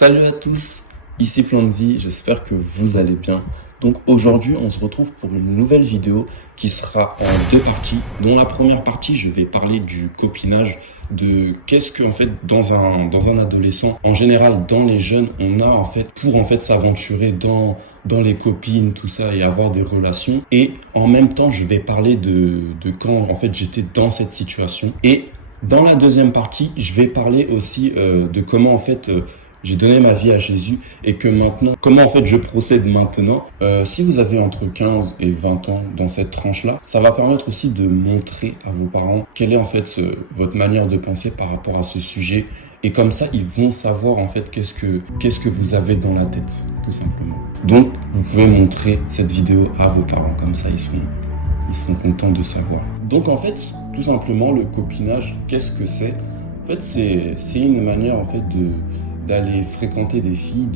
Salut à tous, ici Plan de Vie, j'espère que vous allez bien. Donc aujourd'hui, on se retrouve pour une nouvelle vidéo qui sera en deux parties. Dans la première partie, je vais parler du copinage, de qu'est-ce que en fait dans un adolescent, en général dans les jeunes, on a en fait pour en fait s'aventurer dans les copines, tout ça et avoir des relations. Et en même temps, je vais parler de quand en fait j'étais dans cette situation. Et dans la deuxième partie, je vais parler aussi de comment en fait j'ai donné ma vie à Jésus et que maintenant, comment en fait je procède maintenant. Si vous avez entre 15 et 20 ans dans cette tranche-là, ça va permettre aussi de montrer à vos parents quelle est en fait votre manière de penser par rapport à ce sujet. Et comme ça, ils vont savoir en fait qu'est-ce que vous avez dans la tête, tout simplement. Donc, vous pouvez montrer cette vidéo à vos parents, comme ça ils seront contents de savoir. Donc en fait, tout simplement, le copinage, qu'est-ce que c'est? En fait, c'est une manière en fait d'aller fréquenter des filles,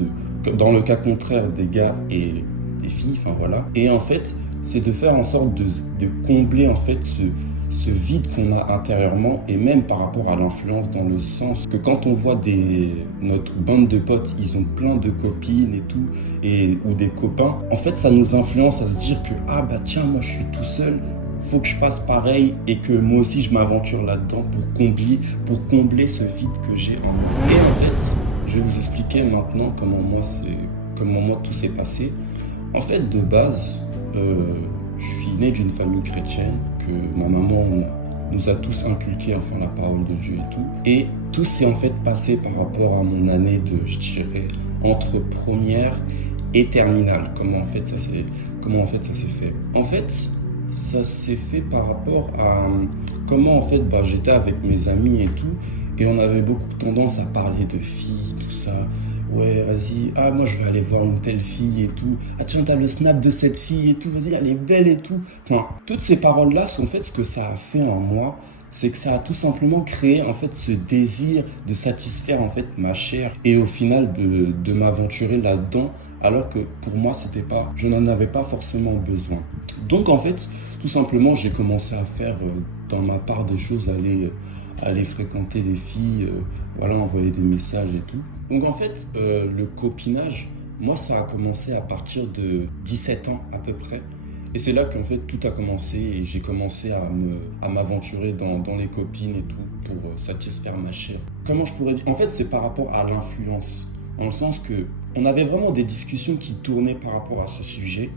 dans le cas contraire des gars et des filles, enfin voilà. Et en fait, c'est de faire en sorte de combler en fait ce vide qu'on a intérieurement et même par rapport à l'influence dans le sens que quand on voit notre bande de potes, ils ont plein de copines et tout, ou des copains, en fait ça nous influence à se dire que ah bah tiens moi je suis tout seul, faut que je fasse pareil et que moi aussi je m'aventure là-dedans pour combler ce vide que j'ai en moi. Et en fait, je vais vous expliquer maintenant comment moi tout s'est passé. En fait, de base, je suis né d'une famille chrétienne que ma maman nous a tous inculqué enfin la parole de Dieu et tout. Et tout s'est en fait passé par rapport à mon année je dirais, entre première et terminale. Comment en fait ça s'est fait. En fait, ça s'est fait par rapport à comment en fait j'étais avec mes amis et tout, et on avait beaucoup tendance à parler de filles, tout ça. Ouais, vas-y, ah moi je vais aller voir une telle fille et tout. Ah tiens, t'as le snap de cette fille et tout, vas-y, elle est belle et tout. Enfin, toutes ces paroles-là, en fait, ce que ça a fait en moi, c'est que ça a tout simplement créé en fait ce désir de satisfaire en fait ma chair et au final de m'aventurer là-dedans. Alors que pour moi, je n'en avais pas forcément besoin. Donc en fait, tout simplement, j'ai commencé à faire dans ma part des choses, aller fréquenter des filles, envoyer des messages et tout. Donc en fait, le copinage, moi, ça a commencé à partir de 17 ans à peu près. Et c'est là qu'en fait tout a commencé et j'ai commencé à m'aventurer dans les copines et tout pour satisfaire ma chair. Comment je pourrais dire? En fait, c'est par rapport à l'influence. Dans le sens que on avait vraiment des discussions qui tournaient par rapport à ce sujet,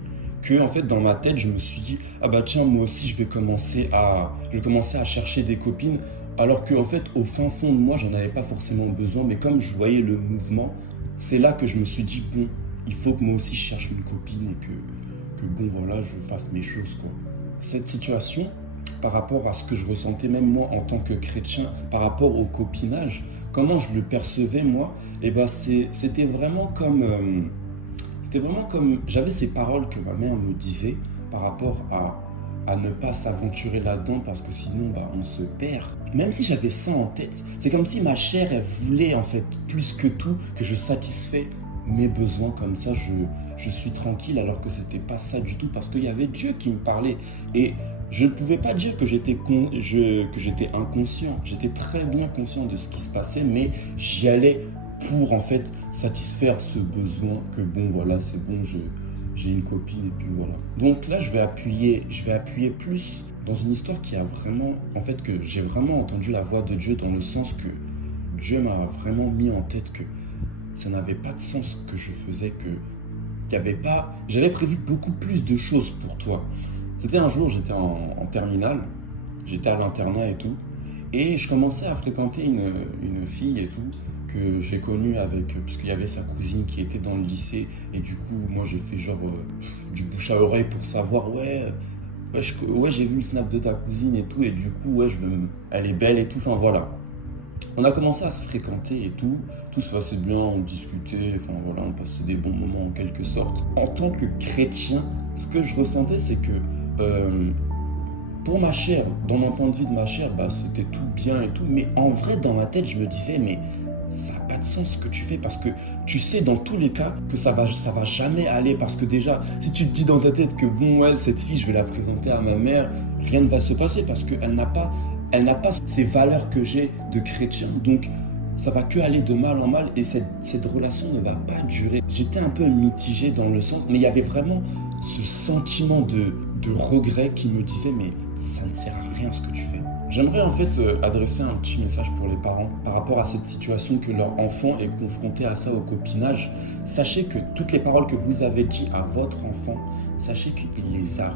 que en fait dans ma tête je me suis dit ah bah tiens moi aussi je vais commencer à chercher des copines, alors que en fait au fin fond de moi j'en avais pas forcément besoin, mais comme je voyais le mouvement, c'est là que je me suis dit bon, il faut que moi aussi je cherche une copine et que bon voilà je fasse mes choses quoi. Cette situation par rapport à ce que je ressentais même moi en tant que chrétien par rapport au copinage, comment je le percevais moi, et ben c'était vraiment comme j'avais ces paroles que ma mère me disait par rapport à ne pas s'aventurer là-dedans parce que sinon on se perd. Même si j'avais ça en tête, c'est comme si ma chair elle voulait en fait plus que tout que je satisfais mes besoins, comme ça je suis tranquille, alors que c'était pas ça du tout parce qu'il y avait Dieu qui me parlait et je ne pouvais pas dire que j'étais inconscient. J'étais très bien conscient de ce qui se passait, mais j'y allais pour en fait satisfaire ce besoin que bon voilà c'est bon, j'ai une copine et puis voilà. Donc là je vais appuyer plus dans une histoire qui a vraiment en fait que j'ai vraiment entendu la voix de Dieu, dans le sens que Dieu m'a vraiment mis en tête que ça n'avait pas de sens ce que je faisais, j'avais prévu beaucoup plus de choses pour toi. C'était un jour, j'étais en terminale, j'étais à l'internat et tout, et je commençais à fréquenter une fille et tout, que j'ai connue parce qu'il y avait sa cousine qui était dans le lycée, et du coup, moi j'ai fait genre du bouche à oreille pour savoir, ouais j'ai vu le snap de ta cousine et tout, et du coup, elle est belle et tout, enfin voilà. On a commencé à se fréquenter et tout se passait bien, on discutait, enfin voilà, on passait des bons moments en quelque sorte. En tant que chrétien, ce que je ressentais, c'est que pour ma chair, dans mon point de vue de ma chair, c'était tout bien et tout, mais en vrai, dans ma tête, je me disais, mais ça n'a pas de sens ce que tu fais, parce que tu sais dans tous les cas que ça va jamais aller, parce que déjà, si tu te dis dans ta tête que bon, ouais, cette fille, je vais la présenter à ma mère, rien ne va se passer parce qu'elle n'a pas ces valeurs que j'ai de chrétien. Donc, ça va que aller de mal en mal et cette relation ne va pas durer. J'étais un peu mitigé dans le sens, mais il y avait vraiment ce sentiment de regret qui me disait mais ça ne sert à rien ce que tu fais. J'aimerais en fait adresser un petit message pour les parents par rapport à cette situation que leur enfant est confronté à ça au copinage. Sachez que toutes les paroles que vous avez dites à votre enfant, sachez qu'il les a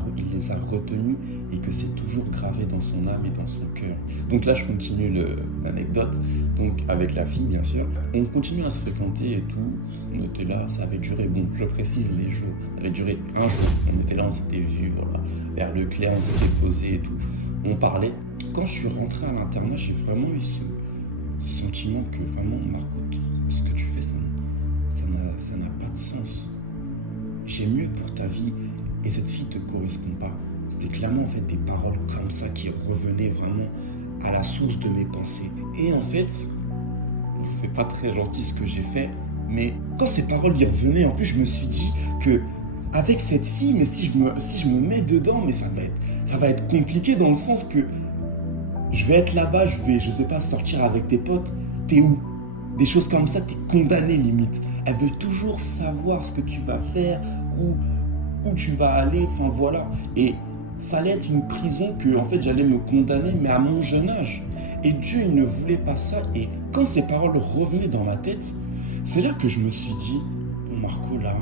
retenues et que c'est toujours gravé dans son âme et dans son cœur. Donc là, je continue l'anecdote. Donc avec la fille, bien sûr. On continue à se fréquenter et tout. On était là, ça avait duré, bon, je précise les jours. Ça avait duré un jour. On était là, on s'était vus, voilà. Vers le clair, on s'était posé et tout. On parlait. Quand je suis rentré à l'internat, j'ai vraiment eu ce sentiment que vraiment, Marco, ce que tu fais, ça n'a pas de sens. J'ai mieux pour ta vie et cette fille te correspond pas. C'était clairement en fait des paroles comme ça qui revenaient vraiment à la source de mes pensées. Et en fait, c'est pas très gentil ce que j'ai fait, mais quand ces paroles y revenaient, en plus je me suis dit que avec cette fille, mais si je me mets dedans, mais ça va être compliqué dans le sens que je vais être là-bas, je sais pas, sortir avec tes potes, t'es où? Des choses comme ça, t'es condamné limite. Elle veut toujours savoir ce que tu vas faire, où tu vas aller, enfin voilà. Et ça allait être une prison que en fait j'allais me condamner, mais à mon jeune âge. Et Dieu, il ne voulait pas ça. Et quand ces paroles revenaient dans ma tête, c'est là que je me suis dit, bon Marco, là,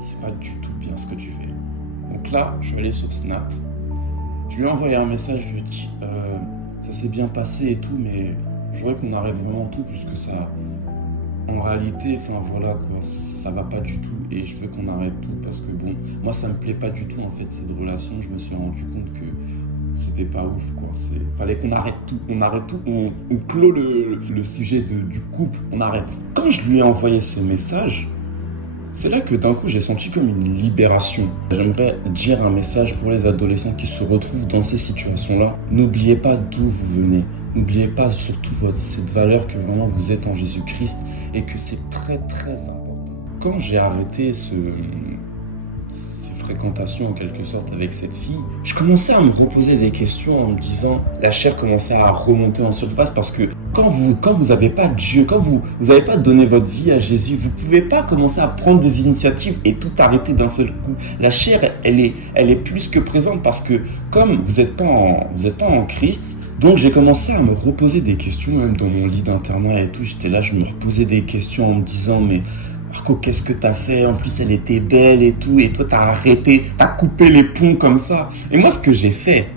c'est pas du tout bien ce que tu fais. Donc là, je vais aller sur Snap. Je lui ai envoyé un message, je lui ai dit, ça s'est bien passé et tout, mais je voudrais qu'on arrête vraiment tout, puisque ça, en réalité, enfin voilà quoi, ça va pas du tout et je veux qu'on arrête tout parce que bon, moi ça me plaît pas du tout en fait cette relation. Je me suis rendu compte que c'était pas ouf quoi. Fallait qu'on arrête tout, on clôt le sujet du couple, on arrête. Quand je lui ai envoyé ce message, c'est là que d'un coup j'ai senti comme une libération. J'aimerais dire un message pour les adolescents qui se retrouvent dans ces situations-là. N'oubliez pas d'où vous venez. N'oubliez pas surtout cette valeur que vraiment vous êtes en Jésus-Christ et que c'est très très important. Quand j'ai arrêté ces fréquentations en quelque sorte avec cette fille, je commençais à me reposer des questions en me disant, la chair commençait à remonter en surface parce que quand vous n'avez pas Dieu, quand vous n'avez pas donné votre vie à Jésus, vous ne pouvez pas commencer à prendre des initiatives et tout arrêter d'un seul coup. La chair, elle est plus que présente parce que comme vous n'êtes pas en Christ, donc j'ai commencé à me reposer des questions, même dans mon lit d'internat et tout. J'étais là, je me reposais des questions en me disant, mais Marco, qu'est-ce que t'as fait? En plus, elle était belle et tout, et toi, t'as arrêté, t'as coupé les ponts comme ça. Et moi, ce que j'ai fait,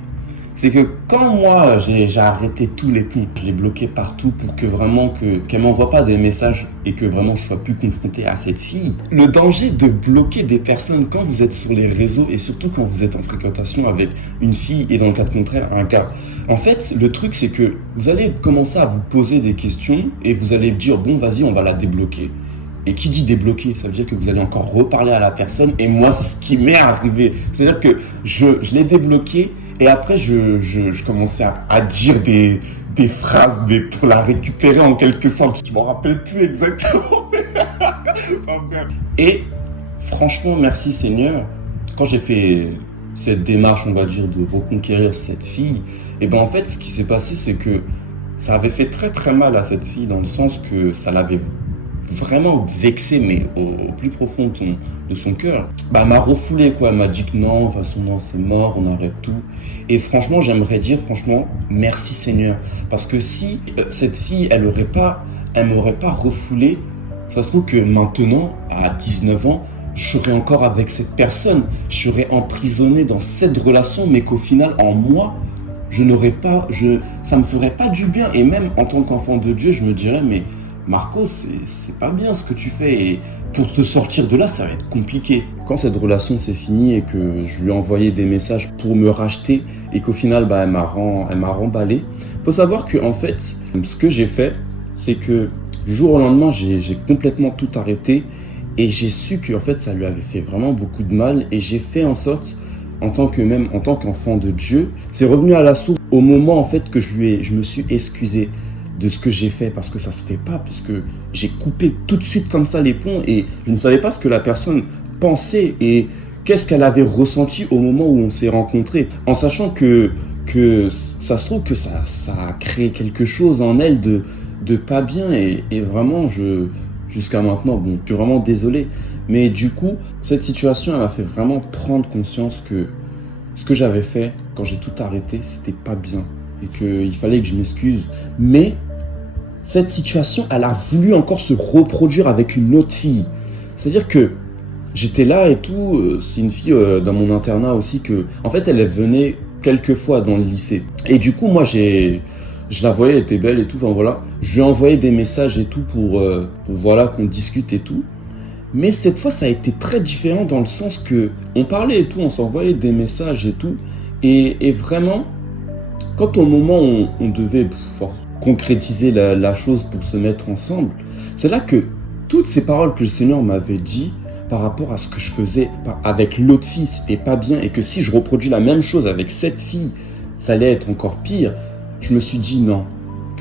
c'est que quand moi, j'ai arrêté tous les ponts, je l'ai bloqué partout pour que vraiment qu'elle m'envoie pas des messages et que vraiment je sois plus confronté à cette fille. Le danger de bloquer des personnes quand vous êtes sur les réseaux et surtout quand vous êtes en fréquentation avec une fille et dans le cas contraire, un gars. En fait, le truc, c'est que vous allez commencer à vous poser des questions et vous allez dire, bon, vas-y, on va la débloquer. Et qui dit débloquer, ça veut dire que vous allez encore reparler à la personne. Et moi, c'est ce qui m'est arrivé. C'est-à-dire que je l'ai débloqué et après, je commençais à dire des phrases, mais pour la récupérer en quelque sorte. Je m'en rappelle plus exactement. Enfin, bref. Et franchement, merci Seigneur. Quand j'ai fait cette démarche, on va dire, de reconquérir cette fille, et ben en fait, ce qui s'est passé, c'est que ça avait fait très très mal à cette fille dans le sens que ça l'avait vraiment vexé, mais au plus profond de son cœur. Bah, elle m'a refoulé, quoi. Elle m'a dit que non, de toute façon, non, c'est mort, on arrête tout. Et franchement, j'aimerais dire, franchement, merci Seigneur. Parce que si cette fille, elle m'aurait pas refoulé, ça se trouve que maintenant, à 19 ans, je serais encore avec cette personne. Je serais emprisonné dans cette relation, mais qu'au final, en moi, ça me ferait pas du bien. Et même en tant qu'enfant de Dieu, je me dirais, mais Marco, c'est pas bien ce que tu fais et pour te sortir de là, ça va être compliqué. Quand cette relation s'est finie et que je lui ai envoyé des messages pour me racheter et qu'au final, elle m'a remballé, faut savoir que en fait, ce que j'ai fait, c'est que du jour au lendemain, j'ai complètement tout arrêté et j'ai su que en fait, ça lui avait fait vraiment beaucoup de mal et j'ai fait en sorte, en tant qu'enfant de Dieu, c'est revenu à la source au moment en fait que je me suis excusé de ce que j'ai fait parce que ça se fait pas, puisque j'ai coupé tout de suite comme ça les ponts et je ne savais pas ce que la personne pensait et qu'est-ce qu'elle avait ressenti au moment où on s'est rencontrés, en sachant que ça se trouve que ça a créé quelque chose en elle de pas bien et vraiment, jusqu'à maintenant, bon, je suis vraiment désolé. Mais du coup, cette situation, elle m'a fait vraiment prendre conscience que ce que j'avais fait quand j'ai tout arrêté, c'était pas bien et qu'il fallait que je m'excuse. Mais cette situation, elle a voulu encore se reproduire avec une autre fille. C'est-à-dire que j'étais là et tout, c'est une fille dans mon internat aussi que, en fait, elle venait quelques fois dans le lycée. Et du coup, moi, je la voyais, elle était belle et tout, enfin voilà. Je lui ai envoyé des messages et tout pour voilà, qu'on discute et tout. Mais cette fois, ça a été très différent dans le sens que on parlait et tout, on s'envoyait des messages et tout. Et vraiment, quand au moment où on devait concrétiser la chose pour se mettre ensemble, c'est là que toutes ces paroles que le Seigneur m'avait dit par rapport à ce que je faisais avec l'autre fille, c'était pas bien et que si je reproduis la même chose avec cette fille, ça allait être encore pire. Je me suis dit non,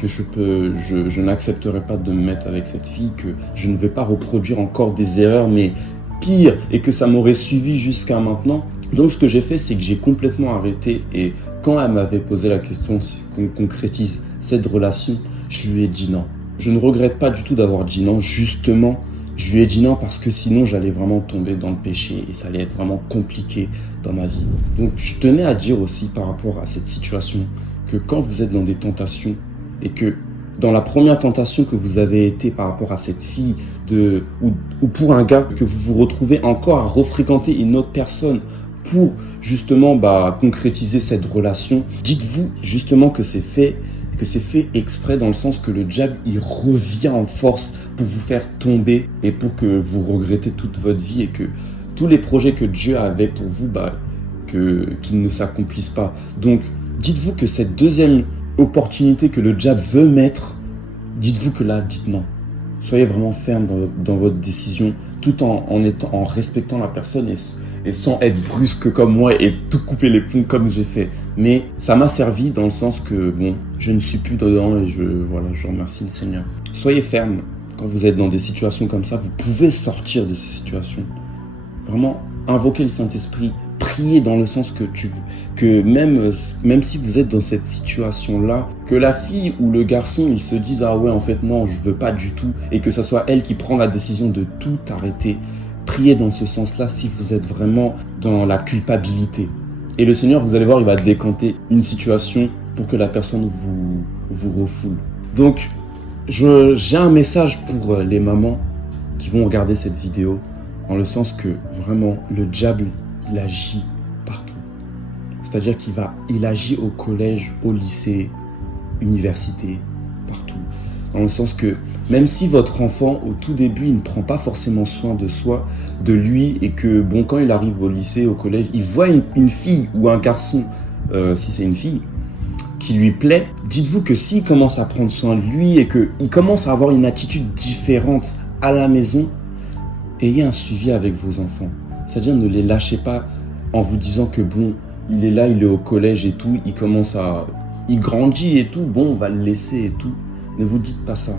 que je n'accepterai pas de me mettre avec cette fille, que je ne vais pas reproduire encore des erreurs, mais pire, et que ça m'aurait suivi jusqu'à maintenant. Donc ce que j'ai fait, c'est que j'ai complètement arrêté et quand elle m'avait posé la question si qu'on concrétise cette relation, je lui ai dit non. Je ne regrette pas du tout d'avoir dit non, justement, je lui ai dit non parce que sinon j'allais vraiment tomber dans le péché et ça allait être vraiment compliqué dans ma vie. Donc je tenais à dire aussi par rapport à cette situation que quand vous êtes dans des tentations et que dans la première tentation que vous avez été par rapport à cette fille ou pour un gars, que vous vous retrouvez encore à refréquenter une autre personne pour justement concrétiser cette relation, dites-vous justement que c'est fait exprès dans le sens que le diable, il revient en force pour vous faire tomber et pour que vous regrettez toute votre vie et que tous les projets que Dieu avait pour vous, qu'ils ne s'accomplissent pas. Donc, dites-vous que cette deuxième opportunité que le diable veut mettre, dites-vous que là, dites non. Soyez vraiment ferme dans votre décision, tout en respectant la personne et sans être brusque comme moi et tout couper les plombs comme j'ai fait. Mais ça m'a servi dans le sens que, je ne suis plus dedans et je remercie le Seigneur. Soyez ferme quand vous êtes dans des situations comme ça. Vous pouvez sortir de ces situations. Vraiment, invoquez le Saint-Esprit. Priez dans le sens que même si vous êtes dans cette situation-là, que la fille ou le garçon, ils se disent « Ah ouais, en fait, non, je veux pas du tout » et que ça soit elle qui prend la décision de tout arrêter. Priez dans ce sens-là si vous êtes vraiment dans la culpabilité. Et le Seigneur, vous allez voir, il va décanter une situation pour que la personne vous refoule. Donc, j'ai un message pour les mamans qui vont regarder cette vidéo, dans le sens que vraiment, le diable, il agit partout. C'est-à-dire qu'il agit au collège, au lycée, université, partout. Dans le sens que même si votre enfant, au tout début, il ne prend pas forcément soin de soi, de lui, et que, quand il arrive au lycée, au collège, il voit une fille ou un garçon, si c'est une fille, qui lui plaît, dites-vous que s'il commence à prendre soin de lui et qu'il commence à avoir une attitude différente à la maison, ayez un suivi avec vos enfants. C'est-à-dire ne les lâchez pas en vous disant que il est là, il est au collège et tout, il grandit et tout, on va le laisser et tout. Ne vous dites pas ça.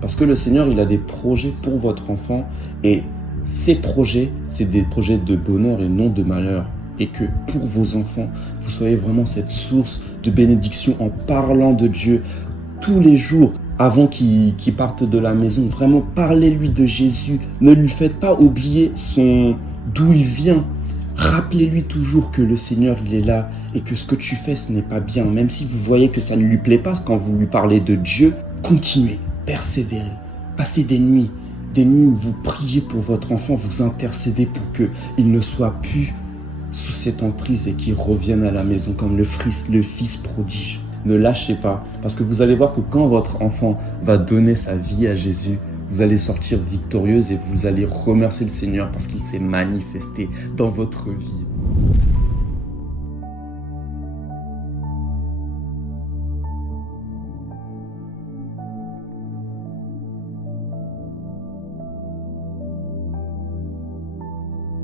Parce que le Seigneur, il a des projets pour votre enfant et ces projets, c'est des projets de bonheur et non de malheur. Et que pour vos enfants, vous soyez vraiment cette source de bénédiction en parlant de Dieu tous les jours avant qu'il parte de la maison. Vraiment, parlez-lui de Jésus. Ne lui faites pas oublier d'où il vient. Rappelez-lui toujours que le Seigneur, il est là et que ce que tu fais, ce n'est pas bien. Même si vous voyez que ça ne lui plaît pas quand vous lui parlez de Dieu, continuez, persévérez. Passez des nuits où vous priez pour votre enfant, vous intercédez pour qu'il ne soit plus sous cette emprise et qu'il revienne à la maison comme le fils prodige. Ne lâchez pas, parce que vous allez voir que quand votre enfant va donner sa vie à Jésus, vous allez sortir victorieuse et vous allez remercier le Seigneur parce qu'il s'est manifesté dans votre vie.